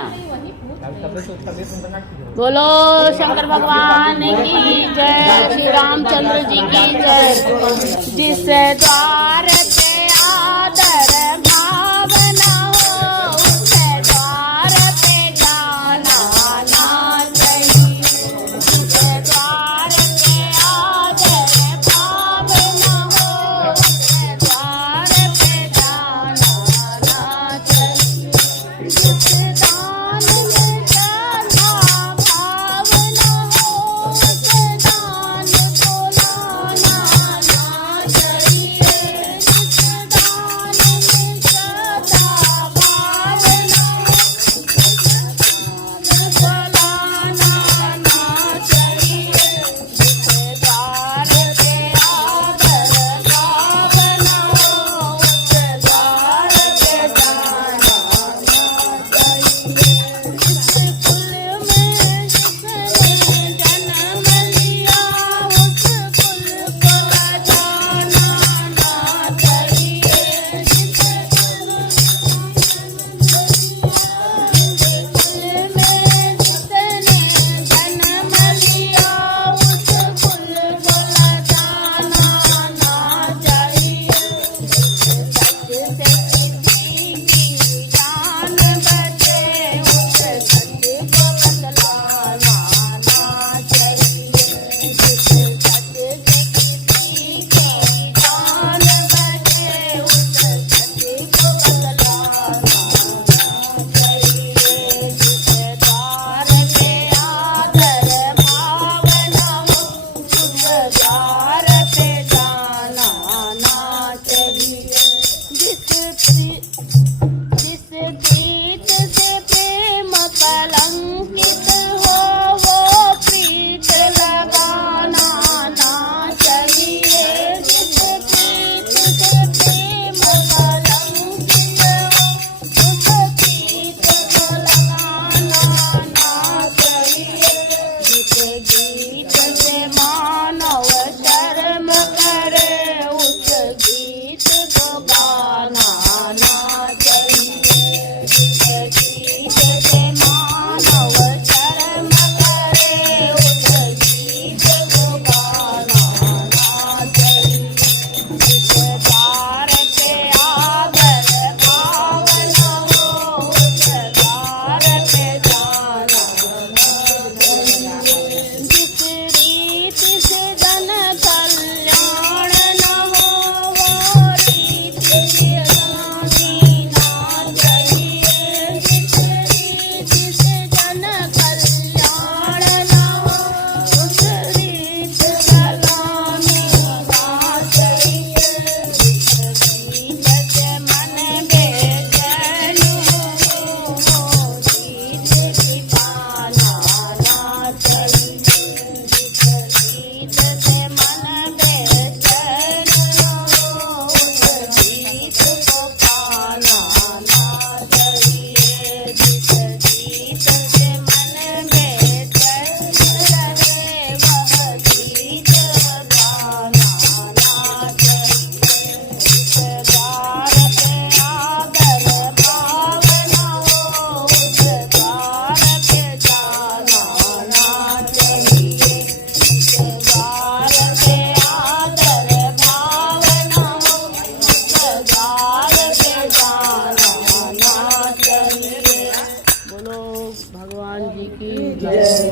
अच्छा। बोलो शंकर भगवान की जय, श्री रामचंद्र जी की जय। जिस द्वार पे आदर भाव न हो, उस द्वार पे जाना ना चाहिए। जिस द्वार पे आदर भाव न हो, उस द्वार पे जाना ना चाहिए। जिस दान में श्रद्धा भाव न हो, उस दान को लाना ना चाहिए। जिस दान में श्रद्धा भाव न हो, उस दान को लाना ना चाहिए। जिस द्वार पे आदर भाव न हो, उस द्वार पे जाना ना चाहिए। जिस कुल में जिसने जन्म लिया, उस कुल को जाना ना चाहिए। जिस कुल में जिसने जन्म लिया, उस कुल को जाना ना चाहिए। सत्य से किसी की जान बचे, उस सत्य को बदलाना ना चाहिए। जिस सत्य से किसी की जान बचे, उस सत्य को बदलाना ना चाहिए। जिस द्वार पे आदर भाव न हो, उस द्वार पे जाना ना चाहिए। जिस प्रीत से प्रेम कलंकित हो, वो प्रीत लगाना ना चाहिए। जिस प्रीत से प्रेम कलंकित हो, उस प्रीत को लगाना ना चाहिए। जिस गीत से मानव शर्म करे, उस गीत को गाना ना चाहिए। जिस गीत से मानव शर्म करे, उस गीत को गाना ना चाहिए। जिस द्वार पे आदर भाव न हो, उस द्वार पे जाना ना चाहिए। जिस रीत से जन कल्याण न हो, वो रीत अपनानी ना चाहिए। जिस रीत से जन कल्याण न हो, उस रीत अपनानी ना चाहिए। जिस रीत से मन बेचैन हो, वो रीत की पाना ना चाहिए। जिस रीत से मन बेचैन हो, उस रीत को पाना ना चाहिए। जिस रीत से मन बेचैन रहे, वह रीत अपनाना ना चाहिए। जिस द्वार पे आदर भाव न हो, उस द्वार पे जाना ना चाहिए। जिस द्वार पे आदर भाव न हो, उस द्वार पे जाना ना चाहिए। बोलो भगवान जी की जय।